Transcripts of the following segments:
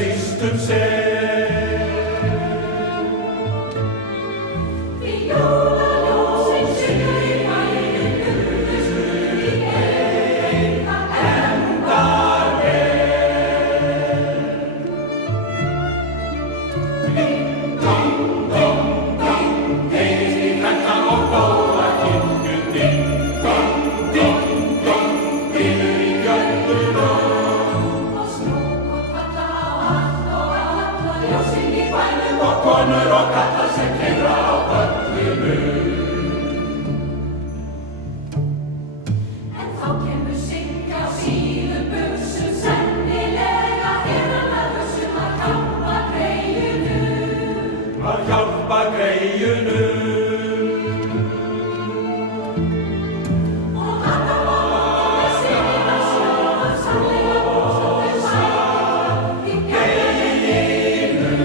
systur sel. Því jólaljósin syngur í bæinn, hugðust í einn að endar vel. Ding dong, dong, dong, heyrist í fræknan og góða kirkju. Ding dong, ding dong, bylur í gjörðuna. Og snjókot falla á allt og alla, ljósin í bænum Og konur og kallar sem keyra á pöllinu. En þá kemur Sigga á síðum buxum, sennilega er hann að hugsum að hjálpa greyjunum. Að hjálpa greyjunum. Og hann á með sína sjóðum, sannlega brosum þau bæði í greyjunum.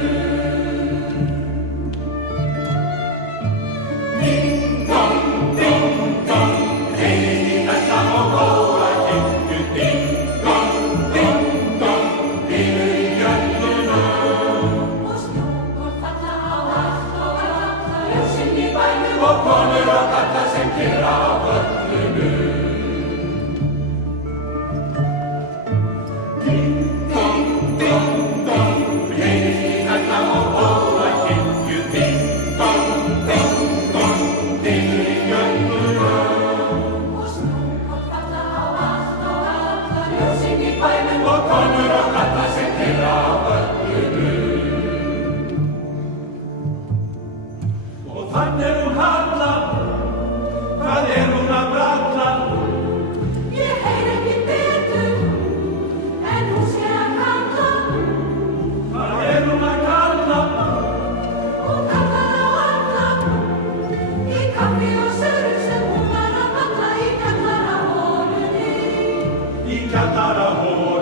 Ding dong, ding dong, heyrist í fræknan og góða kirkju. Ding dong, bylur í gjörðuna. Og snjókot falla á allt og alla, ljósin í bænum Og konur og kallar sem keyra á pöllinu. Ding dong, heyrist í fræknan og góða kirkju. Ding dong, bylur í gjörðuna. Og snjókot falla á allt og alla, ljósin í bænum Og konur og kallar sem keyra á pöllinu. Og þann er hún Halla, hvað er hún að bralla? Ég heyri ekki betur en hún sé að kalla. Hvað er hún að kalla? Hún kallar á alla í kaffi og söru sem hún var að falla í kjallaraholunni. Í kjallaraholu.